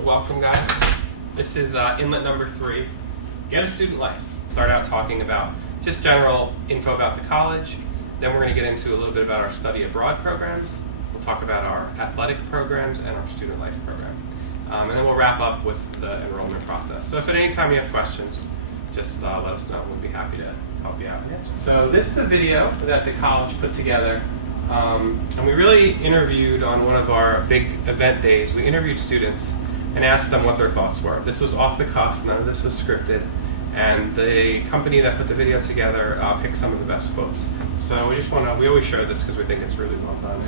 welcome guys. This is Inlet number 3, Get a Student Life. Start out talking about just general info about the college. Then we're going to get into a little bit about our study abroad programs. We'll talk about our athletic programs and our student life program. And then we'll wrap up with the enrollment process. So if at any time you have questions, just let us know. We'll be happy to help you out. So this is a video that the college put together. And we really interviewed on one of our big event days. We interviewed students and asked them what their thoughts were. This was off the cuff, none of this was scripted. And the company that put the video together picked some of the best quotes. So we always share this because we think it's really well done.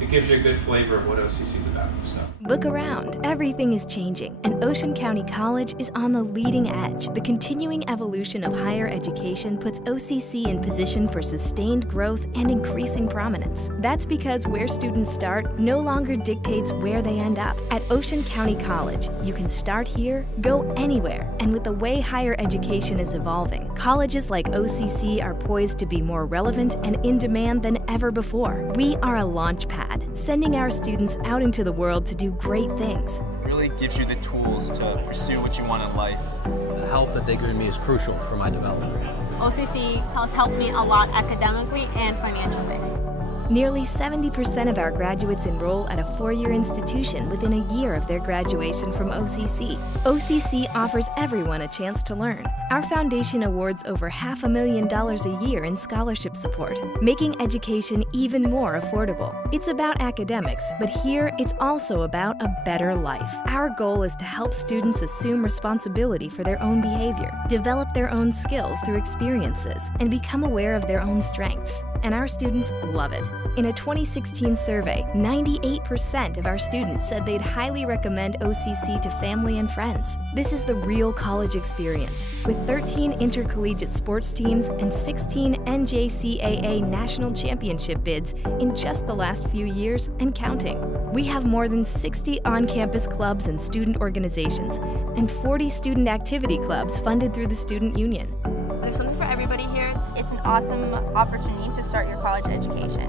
It gives you a good flavor of what OCC is about. So. Look around. Everything is changing, and Ocean County College is on the leading edge. The continuing evolution of higher education puts OCC in position for sustained growth and increasing prominence. That's because where students start no longer dictates where they end up. At Ocean County College, you can start here, go anywhere. And with the way higher education is evolving, colleges like OCC are poised to be more relevant and in demand than ever before. We are a launch pad, sending our students out into the world to do great things. It really gives you the tools to pursue what you want in life. The help that they give me is crucial for my development. OCC has helped me a lot academically and financially. Nearly 70% of our graduates enroll at a four-year institution within a year of their graduation from OCC. OCC offers everyone a chance to learn. Our foundation awards over $500,000 a year in scholarship support, making education even more affordable. It's about academics, but here it's also about a better life. Our goal is to help students assume responsibility for their own behavior, develop their own skills through experiences, and become aware of their own strengths. And our students love it. In a 2016 survey, 98% of our students said they'd highly recommend OCC to family and friends. This is the real college experience, with 13 intercollegiate sports teams and 16 NJCAA national championship bids in just the last few years and counting. We have more than 60 on-campus clubs and student organizations, and 40 student activity clubs funded through the Student Union. There's something for everybody here. It's an awesome opportunity to start your college education.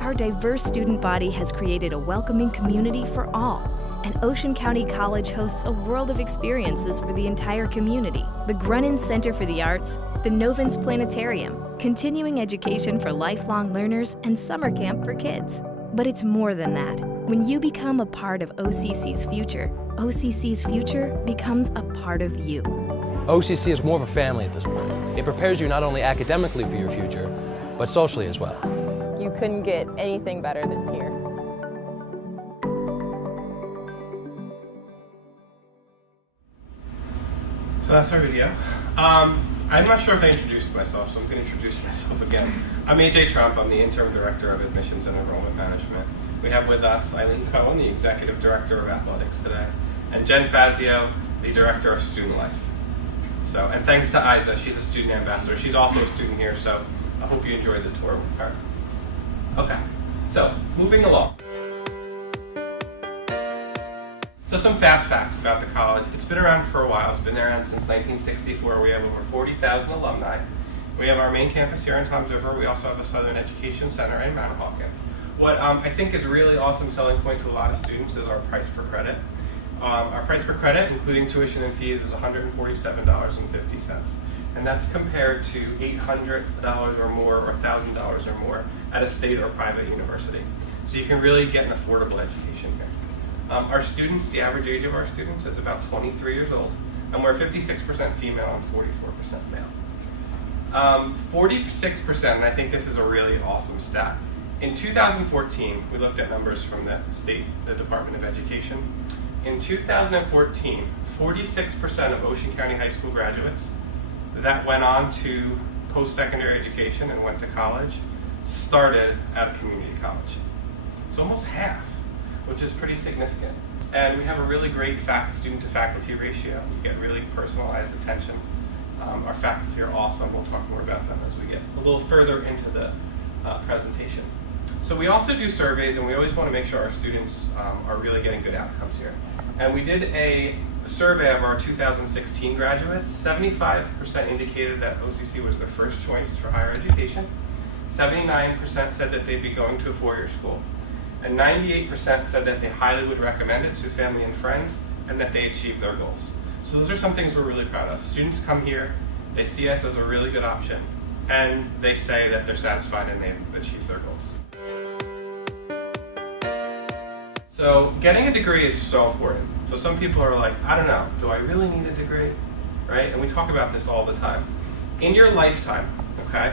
Our diverse student body has created a welcoming community for all, and Ocean County College hosts a world of experiences for the entire community. The Grunin Center for the Arts, the Novins Planetarium, continuing education for lifelong learners, and summer camp for kids. But it's more than that. When you become a part of OCC's future becomes a part of you. OCC is more of a family at this point. It prepares you not only academically for your future, but socially as well. You couldn't get anything better than here. So that's our video. I'm not sure if I introduced myself, so I'm going to introduce myself again. I'm AJ Trump. I'm the Interim Director of Admissions and Enrollment Management. We have with us Eileen Cohen, the Executive Director of Athletics today, and Jen Fazio, the Director of Student Life. And thanks to Isa, she's a student ambassador. She's also a student here, so I hope you enjoyed the tour with her. Okay, so moving along. So some fast facts about the college. It's been around for a while. It's been around since 1964. We have over 40,000 alumni. We have our main campus here in Toms River. We also have a Southern Education Center in Manahawkin. What I think is a really awesome selling point to a lot of students is our price per credit. Our price per credit, including tuition and fees, is $147.50. And that's compared to $800 or more or $1,000 or more at a state or private university. So you can really get an affordable education here. Our students, the average age of our students is about 23 years old, and we're 56% female and 44% male. 46%, and I think this is a really awesome stat. In 2014, we looked at numbers from the Department of Education. In 2014, 46% of Ocean County High School graduates that went on to post-secondary education and went to college started at a community college. So almost half, which is pretty significant. And we have a really great student-to-faculty ratio. You get really personalized attention. Our faculty are awesome. We'll talk more about them as we get a little further into the presentation. So we also do surveys, and we always want to make sure our students are really getting good outcomes here. And we did a survey of our 2016 graduates. 75% indicated that OCC was their first choice for higher education. 79% said that they'd be going to a four-year school. And 98% said that they highly would recommend it to family and friends. and that they achieve their goals. So those are some things we're really proud of. Students come here, they see us as a really good option, and they say that they're satisfied and they've achieved their goals. So getting a degree is so important. So some people are like, I don't know, do I really need a degree? Right? And we talk about this all the time. In your lifetime, okay,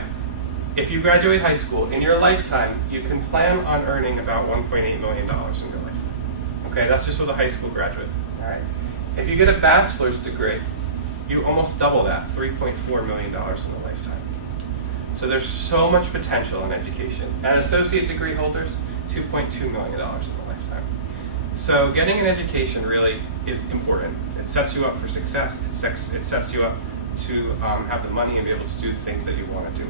if you graduate high school, in your lifetime, you can plan on earning about $1.8 million in your lifetime. Okay, that's just with a high school graduate. All right. If you get a bachelor's degree, you almost double that, $3.4 million in a lifetime. So there's so much potential in education. And associate degree holders, $2.2 million in a lifetime. So getting an education really is important. It sets you up for success. It sets you up to have the money and be able to do the things that you want to do.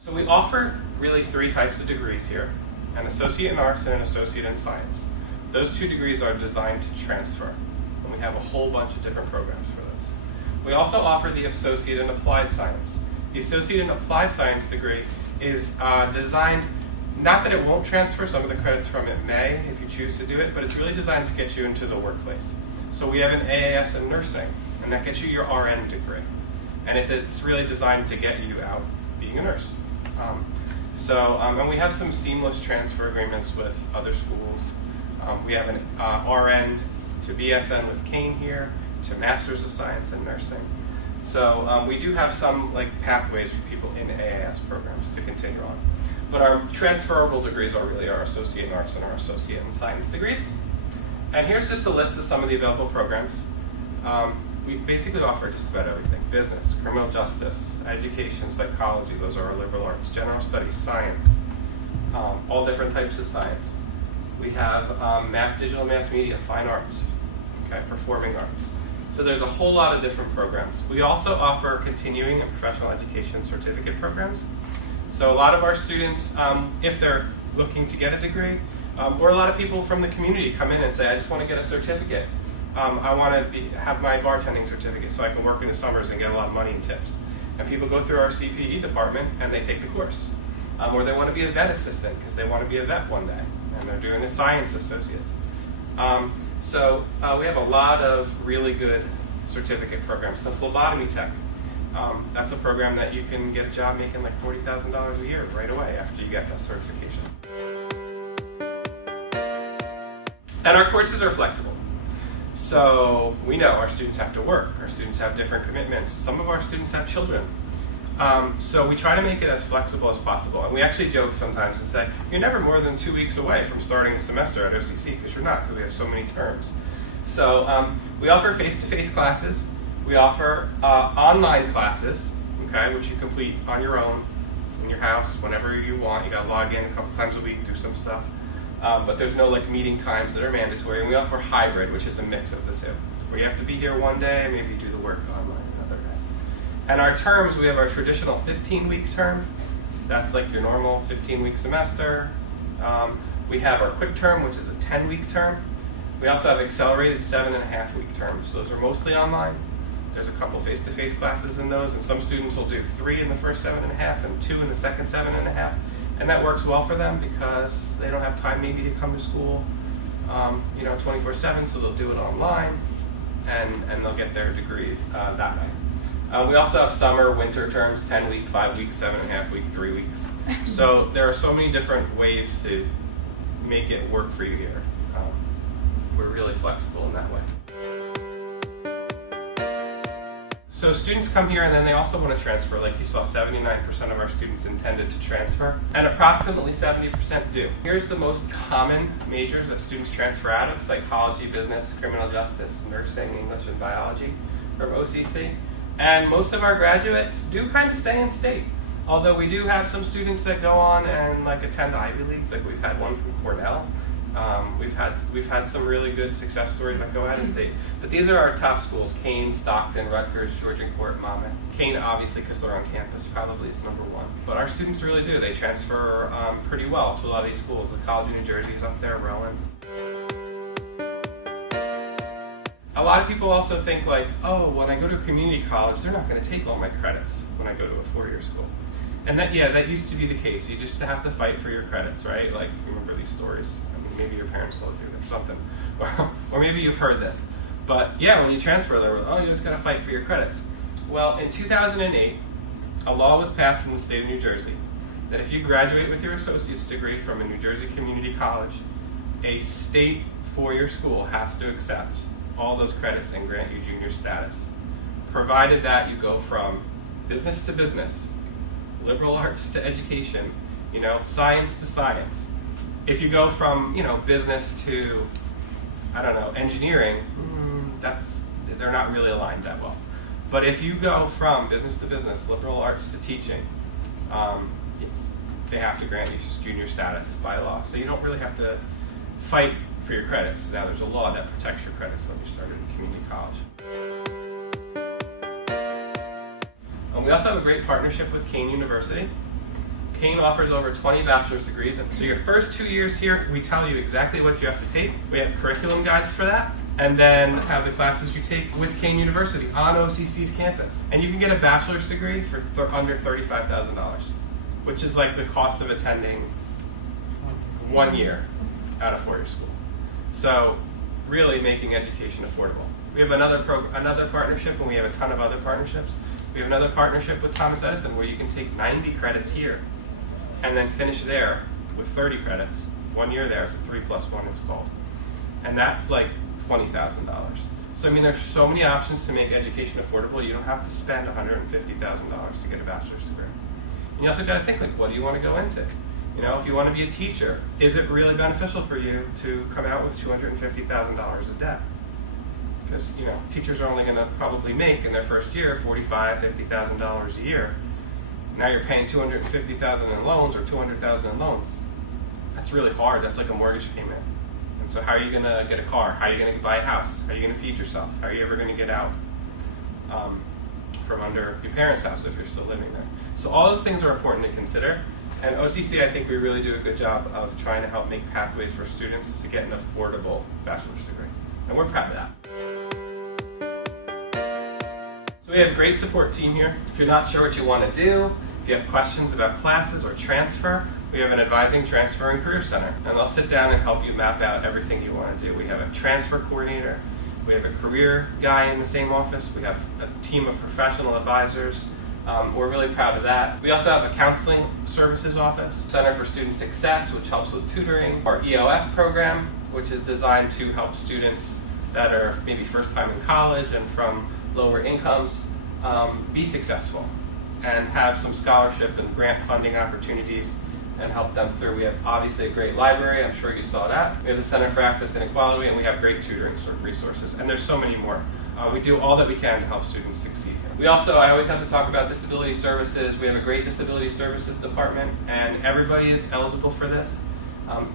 So we offer really 3 types of degrees here, an associate in arts and an associate in science. Those 2 degrees are designed to transfer, and we have a whole bunch of different programs for those. We also offer the associate in applied science. The associate in applied science degree is designed, not that it won't transfer, some of the credits from it may if you choose to do it, but it's really designed to get you into the workplace. So we have an AAS in nursing, and that gets you your RN degree. And it's really designed to get you out being a nurse. And we have some seamless transfer agreements with other schools. We have an RN to BSN with Kane here, to Masters of Science in Nursing. So we do have some pathways for people in AAS programs to continue on. But our transferable degrees are really our associate in arts and our associate in science degrees. And here's just a list of some of the available programs. We basically offer just about everything: business, criminal justice, education, psychology, those are our liberal arts, general studies, science, all different types of science. We have math, digital, mass media, fine arts, okay, performing arts. So there's a whole lot of different programs. We also offer continuing and professional education certificate programs. So a lot of our students, if they're looking to get a degree, or a lot of people from the community come in and say, I just want to get a certificate. I want to have my bartending certificate so I can work in the summers and get a lot of money and tips. And people go through our CPE department and they take the course. Or they want to be a vet assistant because they want to be a vet one day, and they're doing a science associates. So we have a lot of really good certificate programs. So phlebotomy tech, that's a program that you can get a job making like $40,000 a year right away after you get that certification. And our courses are flexible. So we know our students have to work, our students have different commitments, some of our students have children. So we try to make it as flexible as possible. And we actually joke sometimes and say, you're never more than 2 weeks away from starting a semester at OCC, because you're not, because we have so many terms. So we offer face-to-face classes. We offer online classes, okay, which you complete on your own, in your house, whenever you want. You got to log in a couple times a week and do some stuff. But there's no meeting times that are mandatory. And we offer hybrid, which is a mix of the two, where you have to be here one day, maybe do the work online another day. And our terms, we have our traditional 15-week term. That's like your normal 15-week semester. We have our quick term, which is a 10-week term. We also have accelerated 7.5-week terms. Those are mostly online. There's a couple face-to-face classes in those, and some students will do 3 in the first 7.5 and 2 in the second 7.5. And that works well for them because they don't have time maybe to come to school 24/7, so they'll do it online, and they'll get their degree that way. We also have summer, winter terms, 10-week, 5-week, 7.5-week, 3 weeks. So there are so many different ways to make it work for you here. We're really flexible in that way. So students come here and then they also want to transfer. Like you saw, 79% of our students intended to transfer, and approximately 70% do. Here's the most common majors that students transfer out of: psychology, business, criminal justice, nursing, English, and biology from OCC. And most of our graduates do kind of stay in state. Although we do have some students that go on and attend Ivy Leagues, like we've had one from Cornell. We've had some really good success stories that go out of state. But these are our top schools: Kane, Stockton, Rutgers, Georgian Court, Monmouth. Kane, obviously, because they're on campus, probably is number one. But our students really do. They transfer pretty well to a lot of these schools. The College of New Jersey is up there, Rowan. A lot of people also think when I go to a community college, they're not going to take all my credits when I go to a 4-year school. And that used to be the case. You just have to fight for your credits, right? You remember these stories. Maybe your parents still do that. or something. Or maybe you've heard this. But yeah, when you transfer, they're you just got to fight for your credits. Well, in 2008, a law was passed in the state of New Jersey that if you graduate with your associate's degree from a New Jersey community college, a state four-year school has to accept all those credits and grant you junior status, provided that you go from business to business, liberal arts to education, science to science. If you go from, business to, engineering, they're not really aligned that well. But if you go from business to business, liberal arts to teaching, they have to grant you junior status by law. So you don't really have to fight for your credits. Now there's a law that protects your credits when you start in community college. We also have a great partnership with Kane University. Kane offers over 20 bachelor's degrees. So your first 2 years here, we tell you exactly what you have to take. We have curriculum guides for that. And then have the classes you take with Kane University on OCC's campus. And you can get a bachelor's degree for under $35,000, which is like the cost of attending 1 year at a four-year school. So really making education affordable. We have another partnership, and we have a ton of other partnerships. We have another partnership with Thomas Edison where you can take 90 credits here and then finish there with 30 credits. 1 year there, it's a 3+1 it's called. And that's like $20,000. So there's so many options to make education affordable. You don't have to spend $150,000 to get a bachelor's degree. And you also got to think, what do you want to go into? If you want to be a teacher, is it really beneficial for you to come out with $250,000 of debt? Because teachers are only going to probably make in their first year $45,000, $50,000 a year. Now you're paying $250,000 in loans or $200,000 in loans. That's really hard. That's like a mortgage payment. And so how are you going to get a car? How are you going to buy a house? How are you going to feed yourself? How are you ever going to get out from under your parents' house if you're still living there? So all those things are important to consider. And OCC, I think we really do a good job of trying to help make pathways for students to get an affordable bachelor's degree. And we're proud of that. So we have a great support team here. If you're not sure what you want to do, if you have questions about classes or transfer, we have an advising, transfer, and career center. And they'll sit down and help you map out everything you want to do. We have a transfer coordinator. We have a career guy in the same office. We have a team of professional advisors. We're really proud of that. We also have a counseling services office, Center for Student Success, which helps with tutoring, our EOF program, which is designed to help students that are maybe first time in college and from lower incomes be successful and have some scholarship and grant funding opportunities and help them through. We have obviously a great library, I'm sure you saw that. We have the Center for Access and Equality, and we have great tutoring resources, and there's so many more. We do all that we can to help students succeed. I always have to talk about disability services. We have a great disability services department, and everybody is eligible for this.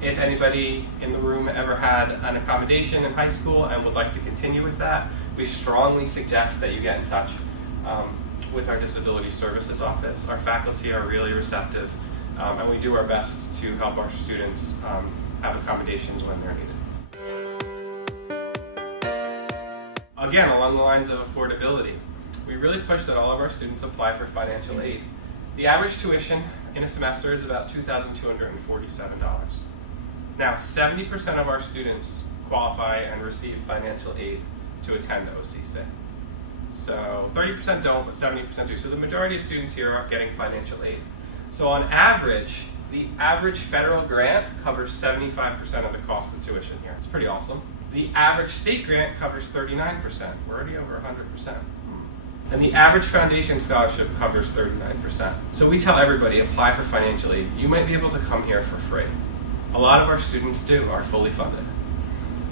If anybody in the room ever had an accommodation in high school and would like to continue with that, we strongly suggest that you get in touch with our disability services office. Our faculty are really receptive, and we do our best to help our students have accommodations when they're needed. Again, along the lines of affordability, we really push that all of our students apply for financial aid. The average tuition in a semester is about $2,247. Now, 70% of our students qualify and receive financial aid to attend OCC. So 30% don't, but 70% do. So the majority of students here are getting financial aid. So on average, the average federal grant covers 75% of the cost of tuition here. It's pretty awesome. The average state grant covers 39%. We're already over 100%. And the average foundation scholarship covers 39%. So we tell everybody, apply for financial aid. You might be able to come here for free. A lot of our students are fully funded.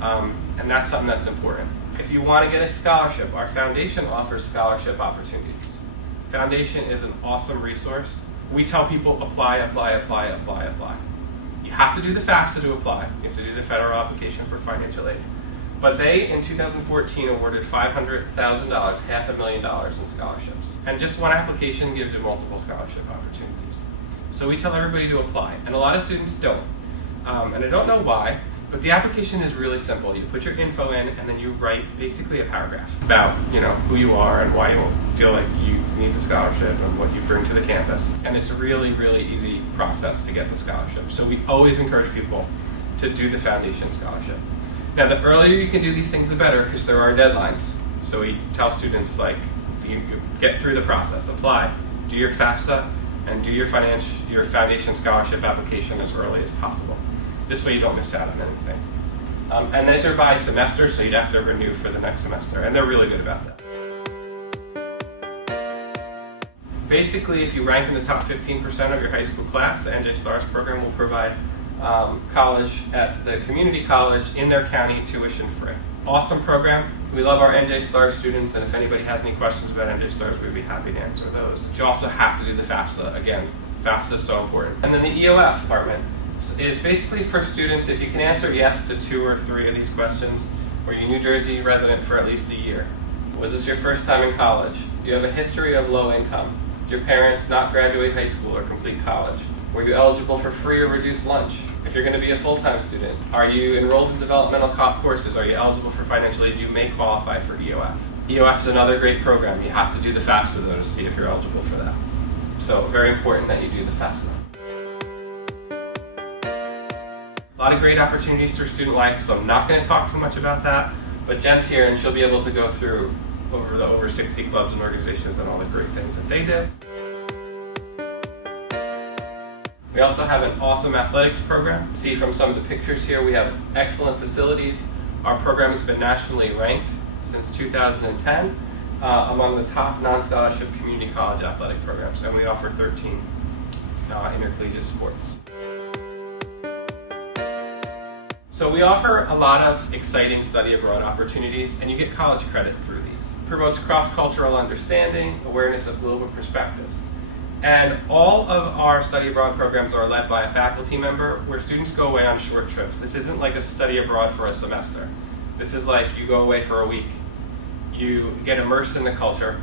And that's something that's important. If you want to get a scholarship, our foundation offers scholarship opportunities. Foundation is an awesome resource. We tell people, apply. You have to do the FAFSA to apply. You have to do the federal application for financial aid. But they, in 2014, awarded $500,000, $500,000 in scholarships. And just one application gives you multiple scholarship opportunities. So we tell everybody to apply. And a lot of students don't. And I don't know why, but the application is really simple. You put your info in, and then you write basically a paragraph about who you are and why you feel like you need the scholarship and what you bring to the campus. And it's a really, really easy process to get the scholarship. So we always encourage people to do the foundation scholarship. Now, the earlier you can do these things, the better, because there are deadlines. So we tell students, like, you get through the process, apply, do your FAFSA, and do your foundation scholarship application as early as possible. This way you don't miss out on anything. And these are by semester, so you'd have to renew for the next semester, and they're really good about that. Basically, if you rank in the top 15% of your high school class, the NJ Stars program will provide college at the community college in their county tuition free. Awesome program. We love our NJ Stars students, and if anybody has any questions about NJ Stars, we'd be happy to answer those. But you also have to do the FAFSA. Again, FAFSA is so important. And then the EOF department is basically for students, if you can answer yes to 2 or 3 of these questions, were you New Jersey resident for at least a year? Was this your first time in college? Do you have a history of low income? Did your parents not graduate high school or complete college? Were you eligible for free or reduced lunch? If you're going to be a full-time student, are you enrolled in developmental courses? Are you eligible for financial aid? You may qualify for EOF. EOF is another great program. You have to do the FAFSA, though, to see if you're eligible for that. So very important that you do the FAFSA. A lot of great opportunities through student life, so I'm not going to talk too much about that, but Jen's here and she'll be able to go through over 60 clubs and organizations and all the great things that they do. We also have an awesome athletics program. See from some of the pictures here, we have excellent facilities. Our program has been nationally ranked since 2010 among the top non-scholarship community college athletic programs, and we offer 13 intercollegiate sports. So we offer a lot of exciting study abroad opportunities, and you get college credit through these. It promotes cross-cultural understanding, awareness of global perspectives. And all of our study abroad programs are led by a faculty member where students go away on short trips. This isn't like a study abroad for a semester. This is like you go away for a week. You get immersed in the culture,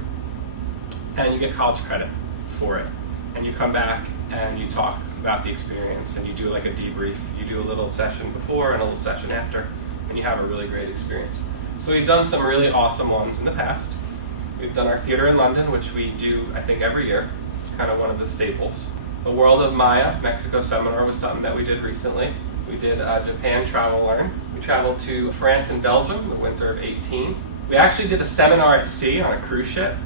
and you get college credit for it. And you come back and you talk about the experience, and you do like a debrief. You do a little session before and a little session after, and you have a really great experience. So we've done some really awesome ones in the past. We've done our theater in London, which we do, I think, every year. Kind of one of the staples. The World of Maya, Mexico seminar was something that we did recently. We did Japan Travel Learn. We traveled to France and Belgium the winter of 18. We actually did a seminar at sea on a cruise ship.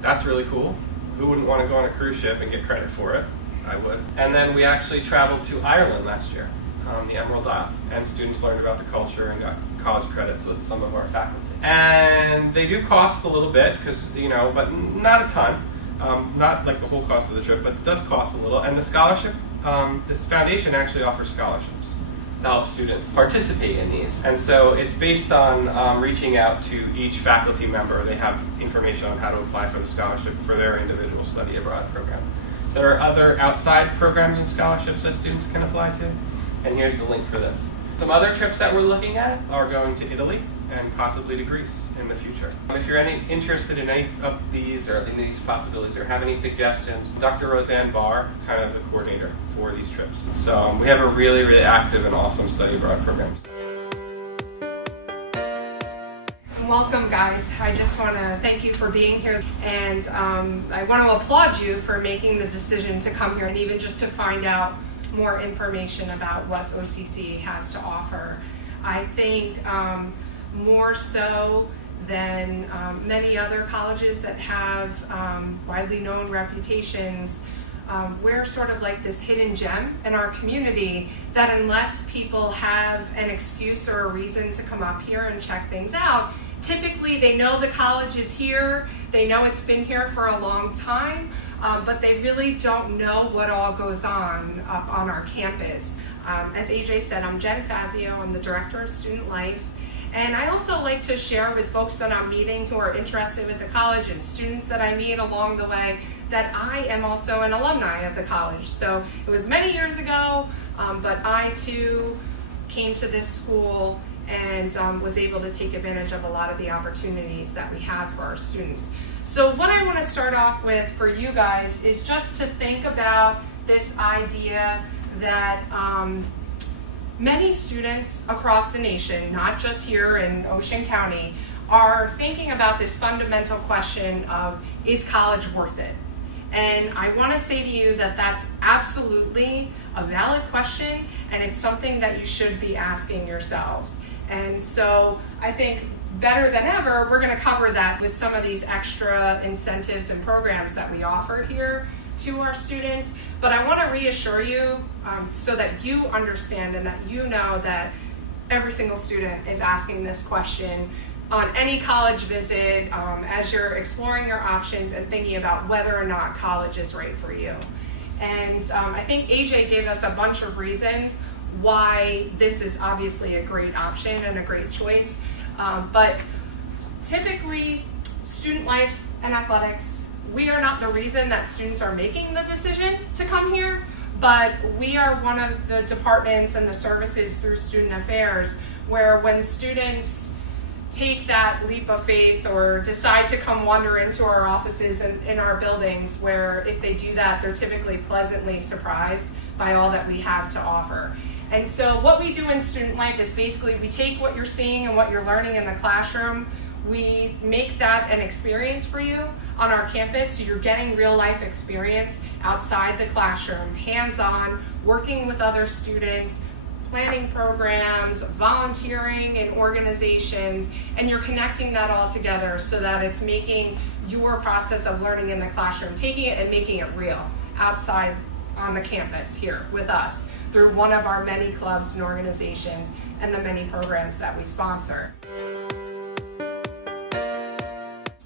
That's really cool. Who wouldn't want to go on a cruise ship and get credit for it? I would. And then we actually traveled to Ireland last year on the Emerald Isle, and students learned about the culture and got college credits with some of our faculty. And they do cost a little bit, because but not a ton. Not like the whole cost of the trip, but it does cost a little. And the scholarship, this foundation actually offers scholarships to help students participate in these. And so it's based on reaching out to each faculty member. They have information on how to apply for the scholarship for their individual study abroad program. There are other outside programs and scholarships that students can apply to. And here's the link for this. Some other trips that we're looking at are going to Italy and possibly to Greece in the future. If you're interested in any of these or in these possibilities or have any suggestions, Dr. Roseanne Barr is kind of the coordinator for these trips. So we have a really, really active and awesome study abroad program. Welcome, guys. I just want to thank you for being here, and I want to applaud you for making the decision to come here and even just to find out more information about what OCC has to offer. I think more so than many other colleges that have widely known reputations, we're sort of like this hidden gem in our community that unless people have an excuse or a reason to come up here and check things out, typically they know the college is here, they know it's been here for a long time, but they really don't know what all goes on up on our campus. As AJ said, I'm Jen Fazio, I'm the Director of Student Life. And I also like to share with folks that I'm meeting who are interested with the college and students that I meet along the way that I am also an alumni of the college. So it was many years ago, but I too came to this school and was able to take advantage of a lot of the opportunities that we have for our students. So what I want to start off with for you guys is just to think about this idea that many students across the nation, not just here in Ocean County, are thinking about this fundamental question of, is college worth it? And I want to say to you that that's absolutely a valid question, and it's something that you should be asking yourselves. And so I think better than ever, we're going to cover that with some of these extra incentives and programs that we offer here to our students. But I want to reassure you so that you understand and that you know that every single student is asking this question on any college visit as you're exploring your options and thinking about whether or not college is right for you. And I think AJ gave us a bunch of reasons why this is obviously a great option and a great choice. But typically, student life and athletics, we are not the reason that students are making the decision to come here, but we are one of the departments and the services through Student Affairs where when students take that leap of faith or decide to come wander into our offices and in our buildings, where if they do that, they're typically pleasantly surprised by all that we have to offer. And so what we do in student life is basically we take what you're seeing and what you're learning in the classroom, we make that an experience for you on our campus, so you're getting real life experience outside the classroom, hands-on, working with other students, planning programs, volunteering in organizations, and you're connecting that all together so that it's making your process of learning in the classroom, taking it and making it real outside on the campus here with us through one of our many clubs and organizations and the many programs that we sponsor.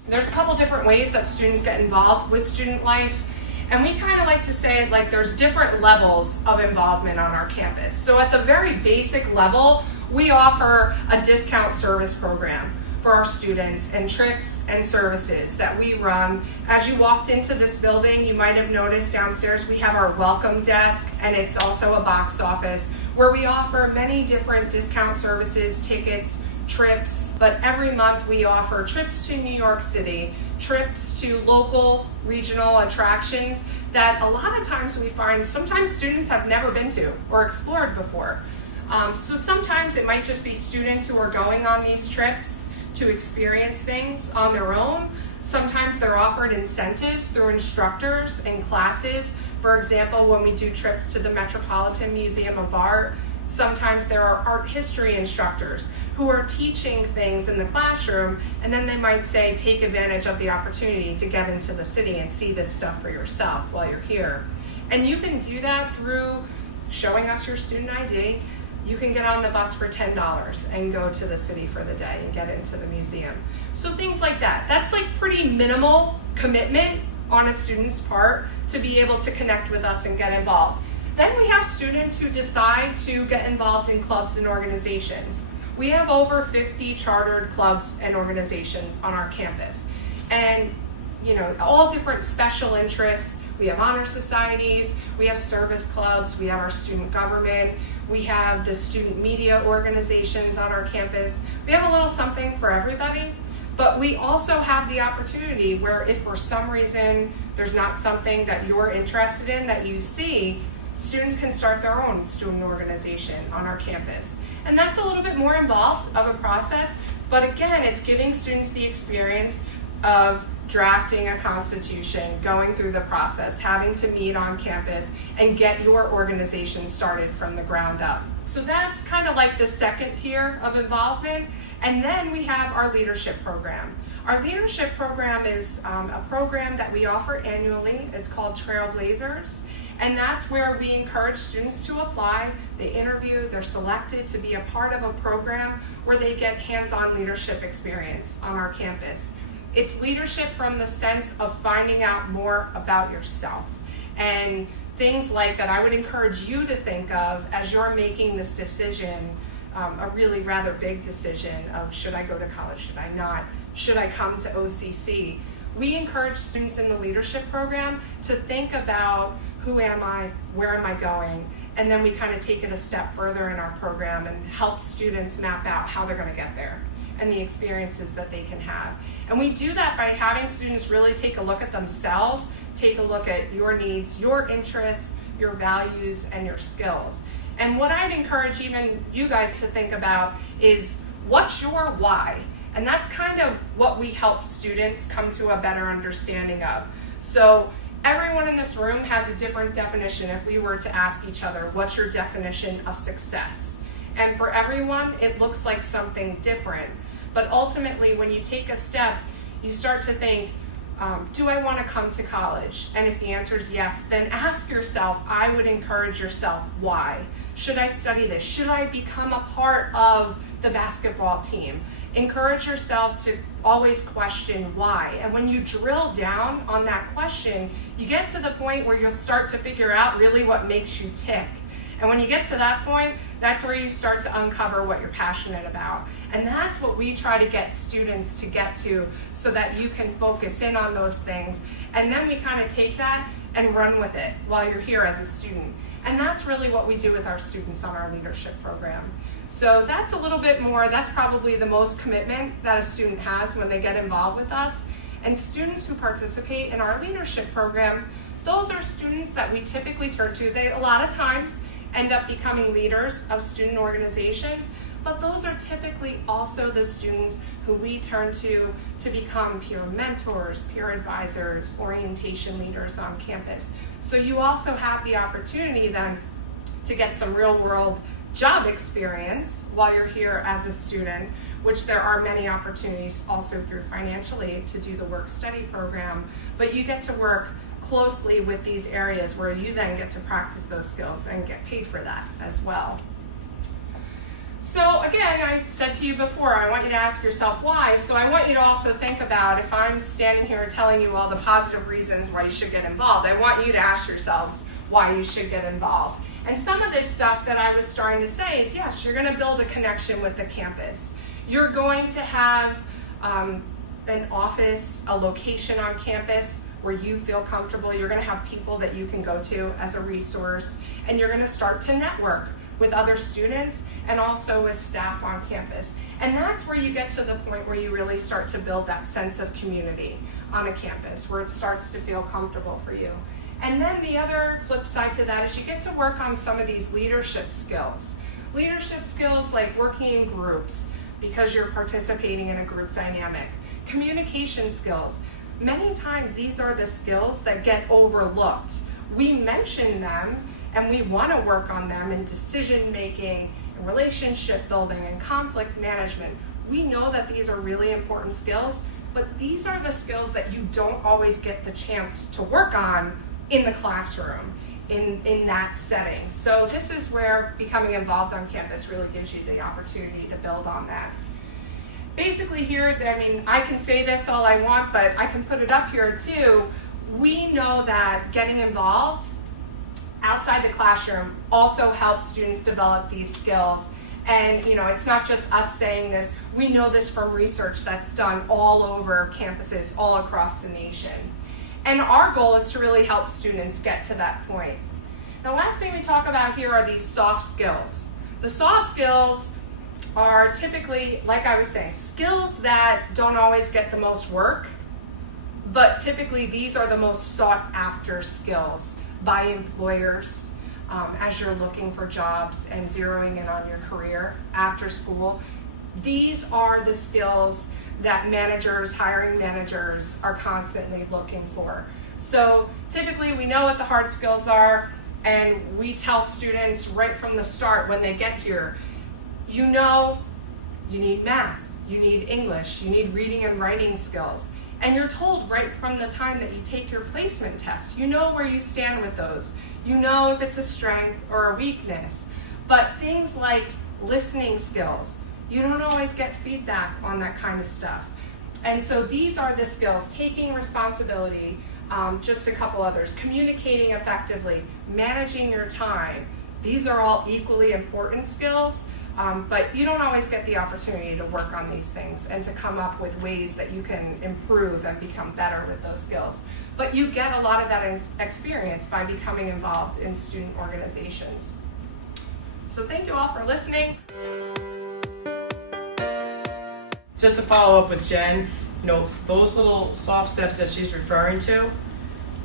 There's a couple different ways that students get involved with student life, and we kind of like to say like there's different levels of involvement on our campus. So at the very basic level, we offer a discount service program for our students and trips and services that we run. As you walked into this building, you might have noticed downstairs we have our welcome desk, and it's also a box office where we offer many different discount services, tickets, trips, but every month we offer trips to New York City, trips to local regional attractions that a lot of times we find sometimes students have never been to or explored before. So sometimes it might just be students who are going on these trips to experience things on their own. Sometimes they're offered incentives through instructors in classes. For example, when we do trips to the Metropolitan Museum of Art, sometimes there are art history instructors who are teaching things in the classroom, and then they might say, take advantage of the opportunity to get into the city and see this stuff for yourself while you're here. And you can do that through showing us your student ID. You can get on the bus for $10 and go to the city for the day and get into the museum. So things like that. That's like pretty minimal commitment on a student's part to be able to connect with us and get involved. Then we have students who decide to get involved in clubs and organizations. We have over 50 chartered clubs and organizations on our campus. And, all different special interests. We have honor societies, we have service clubs, we have our student government, we have the student media organizations on our campus. We have a little something for everybody, but we also have the opportunity where if for some reason there's not something that you're interested in that you see, students can start their own student organization on our campus. And that's a little bit more involved of a process, but again, it's giving students the experience of drafting a constitution, going through the process, having to meet on campus, and get your organization started from the ground up. So that's kind of like the second tier of involvement. And then we have our leadership program. Our leadership program is a program that we offer annually. It's called Trailblazers. And that's where we encourage students to apply. They interview, they're selected to be a part of a program where they get hands-on leadership experience on our campus. It's leadership from the sense of finding out more about yourself and things like that I would encourage you to think of as you're making this decision, a really rather big decision of should I go to college, should I not, should I come to OCC. We encourage students in the leadership program to think about who am I, where am I going, and then we kind of take it a step further in our program and help students map out how they're going to get there and the experiences that they can have. And we do that by having students really take a look at themselves, take a look at your needs, your interests, your values, and your skills. And what I'd encourage even you guys to think about is what's your why? And that's kind of what we help students come to a better understanding of. So everyone in this room has a different definition if we were to ask each other, what's your definition of success? And for everyone, it looks like something different. But ultimately, when you take a step, you start to think, do I want to come to college? And if the answer is yes, then ask yourself, I would encourage yourself, why? Should I study this? Should I become a part of the basketball team? Encourage yourself to always question why. And when you drill down on that question, you get to the point where you'll start to figure out really what makes you tick. And when you get to that point, that's where you start to uncover what you're passionate about. And that's what we try to get students to get to, so that you can focus in on those things. And then we kind of take that and run with it while you're here as a student. And that's really what we do with our students on our leadership program. So that's a little bit more, that's probably the most commitment that a student has when they get involved with us. And students who participate in our leadership program, those are students that we typically turn to. They, a lot of times, end up becoming leaders of student organizations, but those are typically also the students who we turn to become peer mentors, peer advisors, orientation leaders on campus. So you also have the opportunity then to get some real world job experience while you're here as a student, which there are many opportunities also through financial aid to do the work study program, but you get to work closely with these areas where you then get to practice those skills and get paid for that as well. So again, I said to you before, I want you to ask yourself why. So I want you to also think about, if I'm standing here telling you all the positive reasons why you should get involved, I want you to ask yourselves why you should get involved. And some of this stuff that I was starting to say is, yes, you're going to build a connection with the campus. You're going to have an office, a location on campus where you feel comfortable. You're going to have people that you can go to as a resource, and you're going to start to network with other students and also with staff on campus. And that's where you get to the point where you really start to build that sense of community on a campus, where it starts to feel comfortable for you. And then the other flip side to that is you get to work on some of these leadership skills. Leadership skills like working in groups because you're participating in a group dynamic. Communication skills. Many times these are the skills that get overlooked. We mention them and we want to work on them in decision making, and relationship building, and conflict management. We know that these are really important skills, but these are the skills that you don't always get the chance to work on in the classroom, in that setting. So this is where becoming involved on campus really gives you the opportunity to build on that. Basically here, I mean, I can say this all I want, but I can put it up here too. We know that getting involved outside the classroom also helps students develop these skills. And you know, it's not just us saying this. We know this from research that's done all over campuses all across the nation. And our goal is to really help students get to that point. The last thing we talk about here are these soft skills. The soft skills are typically, like I was saying, skills that don't always get the most work, but typically these are the most sought after skills by employers as you're looking for jobs and zeroing in on your career after school. These are the skills that managers, hiring managers, are constantly looking for. So typically we know what the hard skills are, and we tell students right from the start when they get here, you know, you need math, you need English, you need reading and writing skills. And you're told right from the time that you take your placement test, you know where you stand with those. You know if it's a strength or a weakness. But things like listening skills, you don't always get feedback on that kind of stuff. And so these are the skills: taking responsibility, just a couple others, communicating effectively, managing your time. These are all equally important skills, but you don't always get the opportunity to work on these things and to come up with ways that you can improve and become better with those skills. But you get a lot of that experience by becoming involved in student organizations. So thank you all for listening. Just to follow up with Jen, you know, those little soft steps that she's referring to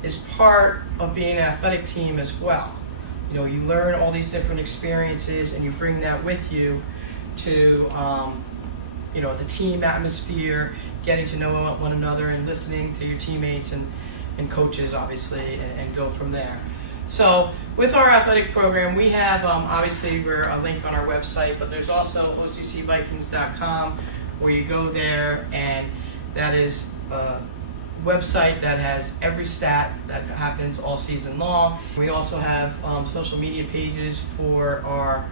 is part of being an athletic team as well. You know, you learn all these different experiences and you bring that with you to, you know, the team atmosphere, getting to know one another and listening to your teammates and coaches, obviously, and go from there. So With our athletic program, we have, obviously, we're a link on our website, but there's also occvikings.com where you go there, and that is a website that has every stat that happens all season long. We also have social media pages for our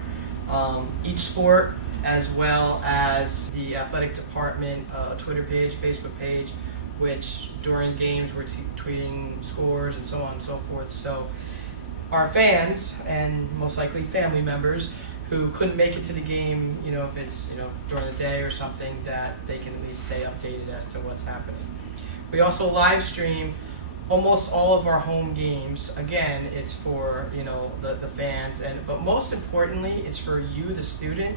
each sport, as well as the athletic department Twitter page, Facebook page, which during games we're tweeting scores and so on and so forth. So our fans, and most likely family members who couldn't make it to the game, if it's during the day or something, that they can at least stay updated as to what's happening. We also live stream almost all of our home games. Again, it's for the fans, but most importantly, it's for you, the student,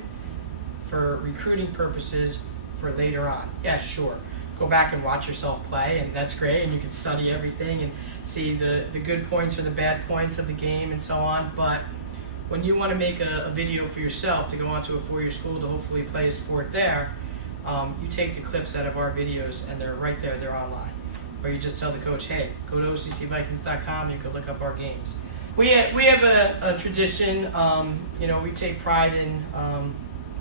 for recruiting purposes for later on. Yeah, sure. Go back and watch yourself play, and that's great, and you can study everything and see the good points or the bad points of the game and so on. But when you want to make a video for yourself to go onto a four-year school to hopefully play a sport there, you take the clips out of our videos, and they're right there, they're online. Or you just tell the coach, hey, go to occvikings.com, you can look up our games. We have a tradition, we take pride in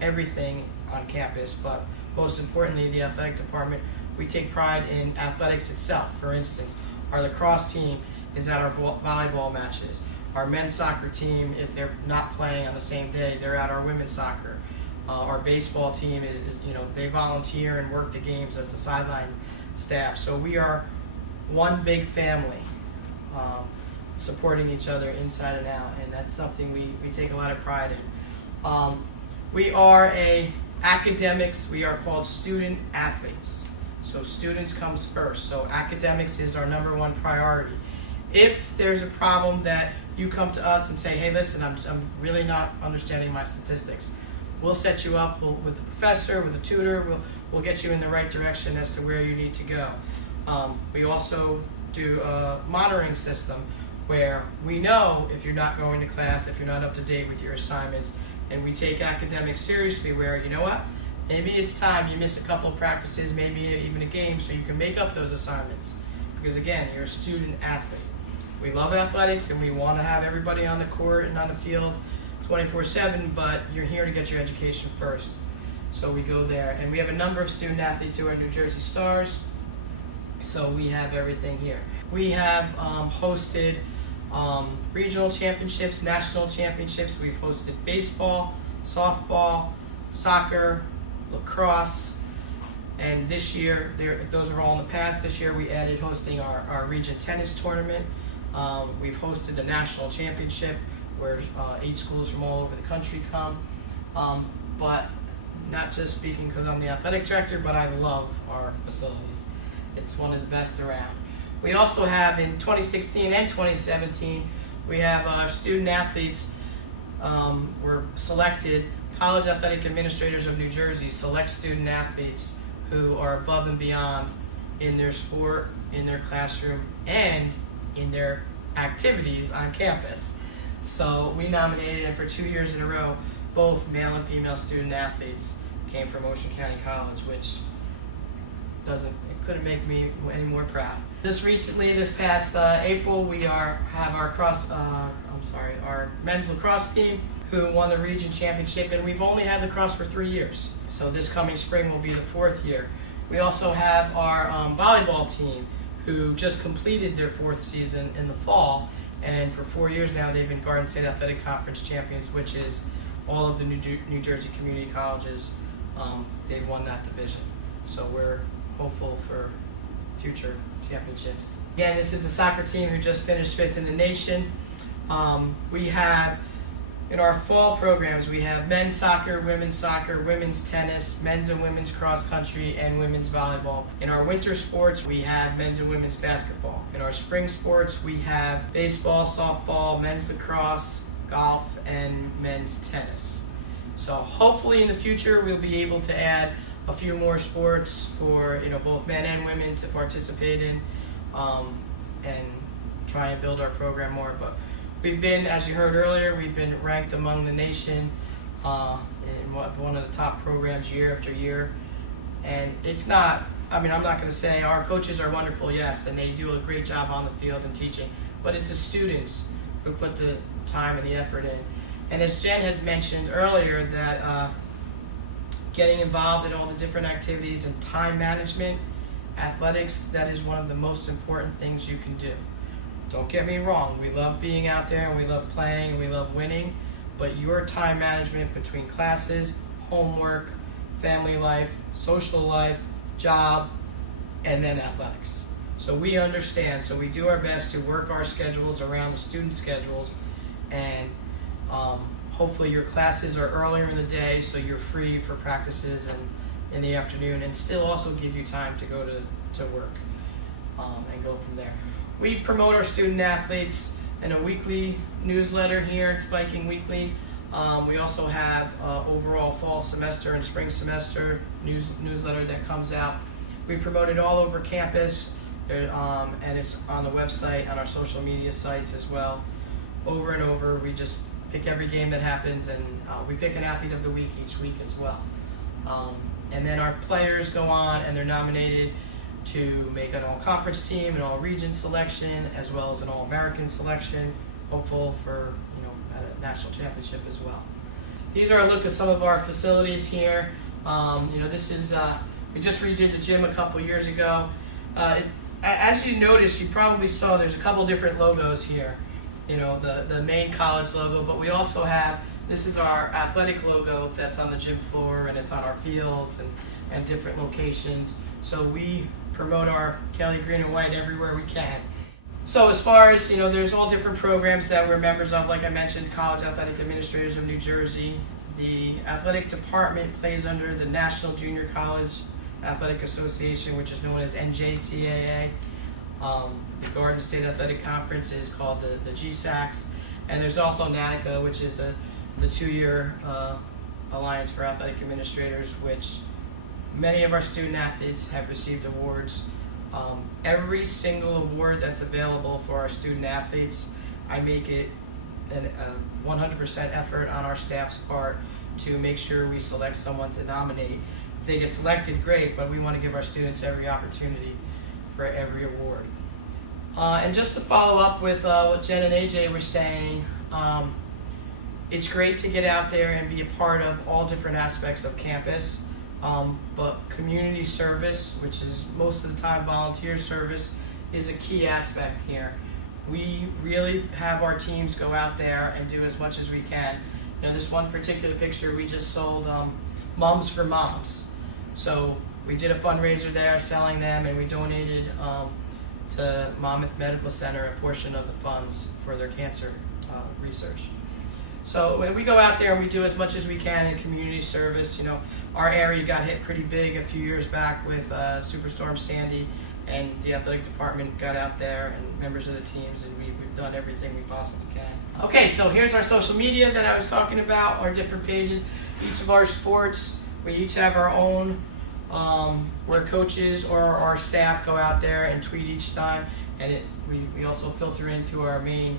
everything on campus, but most importantly, the athletic department, we take pride in athletics itself. For instance, our lacrosse team is at our volleyball matches. Our men's soccer team, if they're not playing on the same day, they're at our women's soccer. Our baseball team is they volunteer and work the games as the sideline staff. So we are one big family, supporting each other inside and out, and that's something we take a lot of pride in. We are academics, we are called student athletes. So students comes first. So academics is our number one priority. If there's a problem that you come to us and say, hey, listen, I'm really not understanding my statistics, we'll set you up with the professor, with a tutor, we'll get you in the right direction as to where you need to go. We also do a monitoring system where we know if you're not going to class, if you're not up to date with your assignments, and we take academics seriously where, you know what, maybe it's time you miss a couple of practices, maybe even a game, so you can make up those assignments. Because again, you're a student athlete. We love athletics and we want to have everybody on the court and on the field 24/7, but you're here to get your education first. So we go there, and we have a number of student athletes who are New Jersey Stars, so we have everything here. We have hosted regional championships, national championships. We've hosted baseball, softball, soccer, lacrosse, and this year, those are all in the past. This year we added hosting our region tennis tournament. We've hosted the national championship where 8 schools from all over the country come. But not just speaking because I'm the athletic director, but I love our facilities. It's one of the best around. We also have in 2016 and 2017, we have our student athletes were selected. College Athletic Administrators of New Jersey select student athletes who are above and beyond in their sport, in their classroom, and in their activities on campus. So we nominated, and for 2 years in a row, both male and female student athletes came from Ocean County College, which couldn't make me any more proud. Just recently, this past April, we have our men's lacrosse team who won the region championship, and we've only had lacrosse for 3 years. So this coming spring will be the 4th year. We also have our volleyball team who just completed their 4th season in the fall, and for 4 years now they've been Garden State Athletic Conference champions, which is all of the New Jersey community colleges. They've won that division. So we're hopeful for future championships. Again, this is the soccer team who just finished 5th in the nation. We have, in our fall programs, we have men's soccer, women's tennis, men's and women's cross country, and women's volleyball. In our winter sports, we have men's and women's basketball. In our spring sports, we have baseball, softball, men's lacrosse, golf, and men's tennis. So hopefully in the future, we'll be able to add a few more sports for both men and women to participate in, and try and build our program more. But we've been, as you heard earlier, we've been ranked among the nation in one of the top programs year after year. And it's not, I'm not going to say our coaches are wonderful, yes, and they do a great job on the field and teaching, but it's the students who put the time and the effort in. And as Jen has mentioned earlier, that getting involved in all the different activities and time management, athletics, that is one of the most important things you can do. Don't get me wrong, we love being out there and we love playing and we love winning, but your time management between classes, homework, family life, social life, job, and then athletics. So we understand, so we do our best to work our schedules around the student schedules, and hopefully your classes are earlier in the day so you're free for practices and in the afternoon, and still also give you time to go to work and go from there. We promote our student athletes in a weekly newsletter here at Spiking Weekly. We also have overall fall semester and spring semester newsletter that comes out. We promote it all over campus, and it's on the website, on our social media sites as well. Over and over, we just pick every game that happens, and we pick an athlete of the week each week as well. And then our players go on and they're nominated to make an all-conference team, an all-region selection, as well as an all-American selection, hopeful for a national championship as well. These are a look at some of our facilities here. This is we just redid the gym a couple years ago. As you notice, you probably saw there's a couple different logos here. The main college logo, but we also have, this is our athletic logo that's on the gym floor, and it's on our fields and different locations. So we promote our Kelly green and white everywhere we can. So as far as, there's all different programs that we're members of, like I mentioned, College Athletic Administrators of New Jersey. The athletic department plays under the National Junior College Athletic Association, which is known as NJCAA. The Garden State Athletic Conference is called the GSACs. And there's also NANICA, which is the 2-year Alliance for Athletic Administrators, which many of our student athletes have received awards. Every single award that's available for our student athletes, I make it a 100% effort on our staff's part to make sure we select someone to nominate. If they get selected, great, but we want to give our students every opportunity for every award. And just to follow up with what Jen and AJ were saying, it's great to get out there and be a part of all different aspects of campus. But community service, which is most of the time volunteer service, is a key aspect here. We really have our teams go out there and do as much as we can. This one particular picture, we just sold Mums for Moms. So we did a fundraiser there selling them, and we donated to Monmouth Medical Center a portion of the funds for their cancer research. So when we go out there and we do as much as we can in community service, our area got hit pretty big a few years back with Superstorm Sandy, and the athletic department got out there and members of the teams, and we've done everything we possibly can. Okay, so here's our social media that I was talking about, our different pages. Each of our sports, we each have our own, where coaches or our staff go out there and tweet each time, and we also filter into our main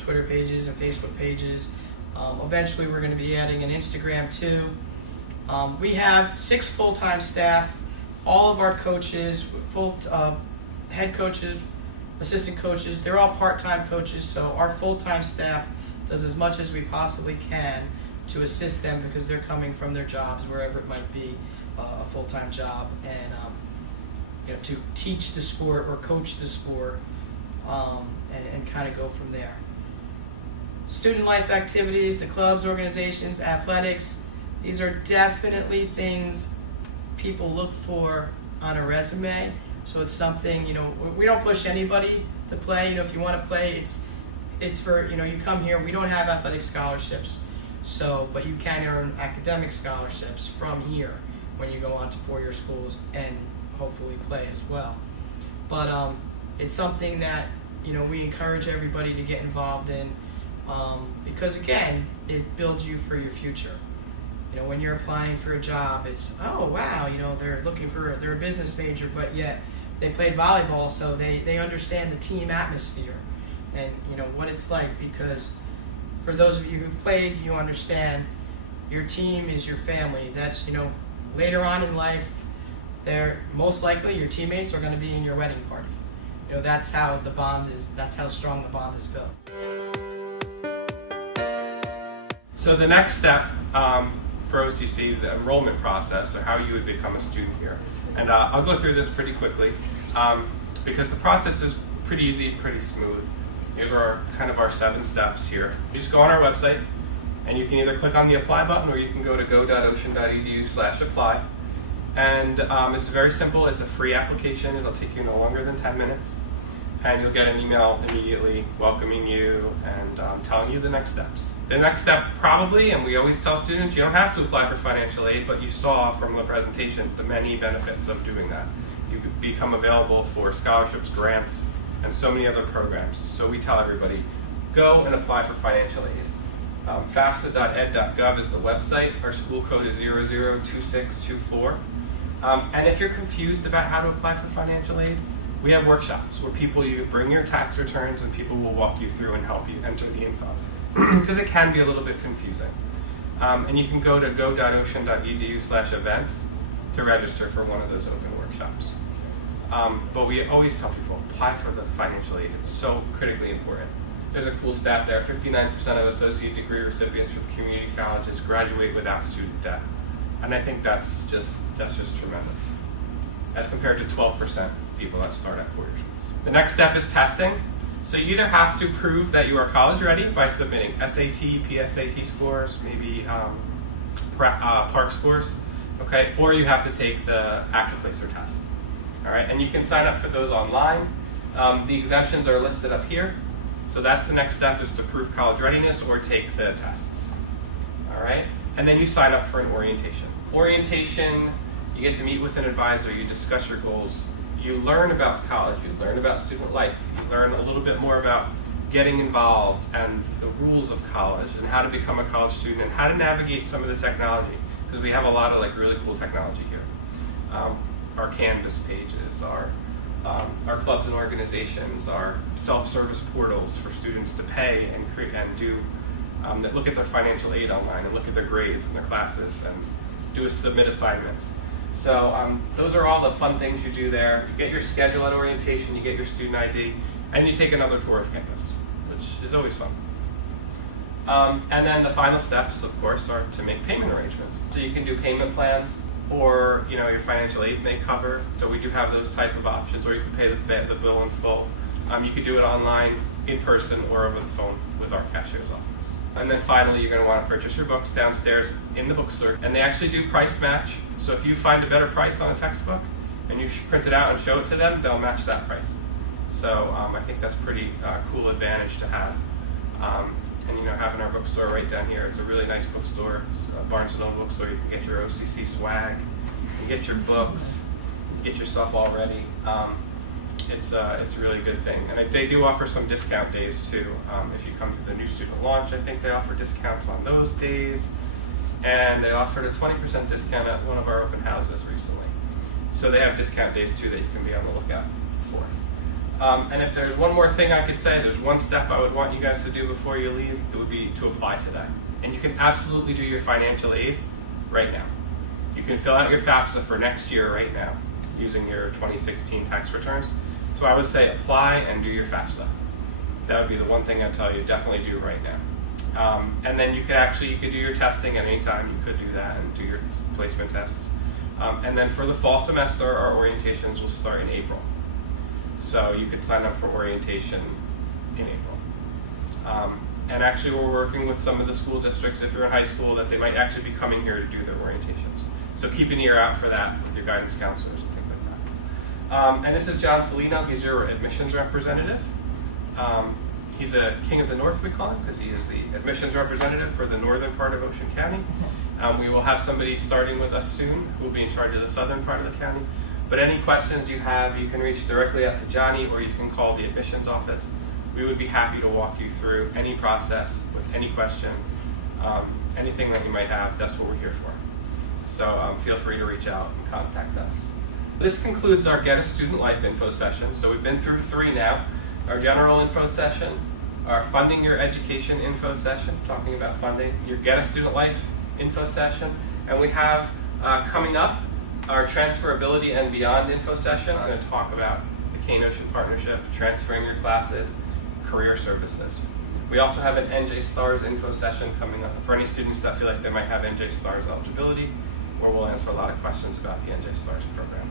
Twitter pages and Facebook pages. Eventually we're going to be adding an Instagram too. We have 6 full-time staff. All of our coaches, head coaches, assistant coaches, they're all part-time coaches, so our full-time staff does as much as we possibly can to assist them, because they're coming from their jobs, wherever it might be, a full-time job, and to teach the sport or coach the sport, and kind of go from there. Student life activities, the clubs, organizations, athletics, these are definitely things people look for on a resume. So it's something, we don't push anybody to play. If you want to play, it's for, you come here. We don't have athletic scholarships, but you can earn academic scholarships from here when you go on to 4-year schools and hopefully play as well. But it's something that, we encourage everybody to get involved in, because again, it builds you for your future. When you're applying for a job, it's, oh wow, they're a business major, but yet they played volleyball, so they understand the team atmosphere and what it's like, because for those of you who've played, you understand your team is your family. That's, later on in life, they're most likely your teammates are going to be in your wedding party. That's how strong the bond is built. So the next step for OCC, the enrollment process, or how you would become a student here. And I'll go through this pretty quickly because the process is pretty easy, pretty smooth. These are kind of our 7 steps here. You just go on our website, and you can either click on the apply button or you can go to go.ocean.edu/apply. And it's very simple. It's a free application. It'll take you no longer than 10 minutes. And you'll get an email immediately welcoming you and telling you the next steps. The next step probably, and we always tell students, you don't have to apply for financial aid, but you saw from the presentation the many benefits of doing that. You could become available for scholarships, grants, and so many other programs. So we tell everybody, go and apply for financial aid. FAFSA.ed.gov is the website. Our school code is 002624. And if you're confused about how to apply for financial aid, we have workshops where you bring your tax returns and people will walk you through and help you enter the info. Because it can be a little bit confusing. And you can go to go.ocean.edu/events to register for one of those open workshops. But we always tell people, apply for the financial aid. It's so critically important. There's a cool stat there. 59% of associate degree recipients from community colleges graduate without student debt. And I think that's just tremendous. As compared to 12% people that start at 4 years old. The next step is testing. So you either have to prove that you are college ready by submitting SAT, PSAT scores, maybe PARCC scores, okay? Or you have to take the active placer test. All right, and you can sign up for those online. The exemptions are listed up here. So that's the next step, is to prove college readiness or take the tests. All right, and then you sign up for an orientation. Orientation, you get to meet with an advisor, you discuss your goals, you learn about college, you learn about student life, you learn a little bit more about getting involved and the rules of college and how to become a college student and how to navigate some of the technology, because we have a lot of really cool technology here. Our Canvas pages, our clubs and organizations, our self-service portals for students to pay and create and do that look at their financial aid online and look at their grades and their classes and submit assignments. So those are all the fun things you do there. You get your schedule at orientation, you get your student ID, and you take another tour of campus, which is always fun. And then the final steps, of course, are to make payment arrangements. So you can do payment plans, or your financial aid may cover. So we do have those type of options, or you can pay the bill in full. You could do it online, in person, or over the phone with our cashier's office. And then finally, you're going to want to purchase your books downstairs in the bookstore. And they actually do price match. So if you find a better price on a textbook and you print it out and show it to them, they'll match that price. So I think that's a pretty cool advantage to have. And having our bookstore right down here, it's a really nice bookstore. It's a Barnes & Noble bookstore. You can get your OCC swag, you can get your books, you can get yourself all ready. It's a really good thing. And they do offer some discount days too. If you come to the new student launch, I think they offer discounts on those days. And they offered a 20% discount at one of our open houses recently. So they have discount days too that you can be on the lookout for. And if there's one more thing I could say, there's one step I would want you guys to do before you leave, it would be to apply today. And you can absolutely do your financial aid right now. You can fill out your FAFSA for next year right now using your 2016 tax returns. So I would say apply and do your FAFSA. That would be the one thing I'd tell you, definitely do right now. And then you could do your testing at any time. You could do that and do your placement tests. And then for the fall semester, our orientations will start in April. So you could sign up for orientation in April. And actually we're working with some of the school districts, if you're in high school, that they might actually be coming here to do their orientations. So keep an ear out for that with your guidance counselors and things like that. And this is John Salino. He's your admissions representative. He's a king of the north, we call him, because he is the admissions representative for the northern part of Ocean County. We will have somebody starting with us soon who will be in charge of the southern part of the county. But any questions you have, you can reach directly out to Johnny, or you can call the admissions office. We would be happy to walk you through any process with any question, anything that you might have. That's what we're here for. So feel free to reach out and contact us. This concludes our Get a Student Life info session. So we've been through 3 now. Our general info session, our Funding Your Education info session, talking about funding, your Get a Student Life info session, and we have coming up our Transferability and Beyond info session. I'm going to talk about the Kane Ocean Partnership, transferring your classes, career services. We also have an NJ Stars info session coming up for any students that feel like they might have NJ Stars eligibility, where we'll answer a lot of questions about the NJ Stars program.